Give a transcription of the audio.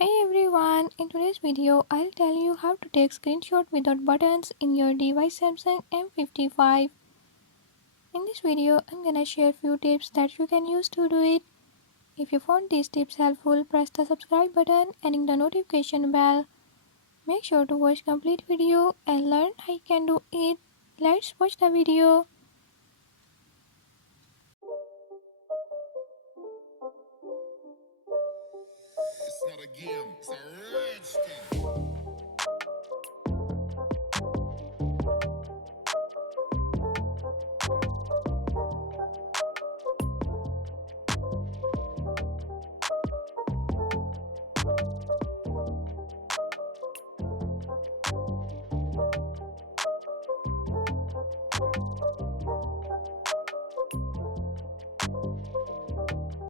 Hey everyone, in today's video I'll tell you how to take screenshot without buttons in your device Samsung M55. In this video I'm gonna share few tips that you can use to do it. If you found these tips helpful, press the subscribe button and ring the notification bell. Make sure to watch complete video and learn how you can do it. Let's watch the video. It's not a game, it's a rich thing.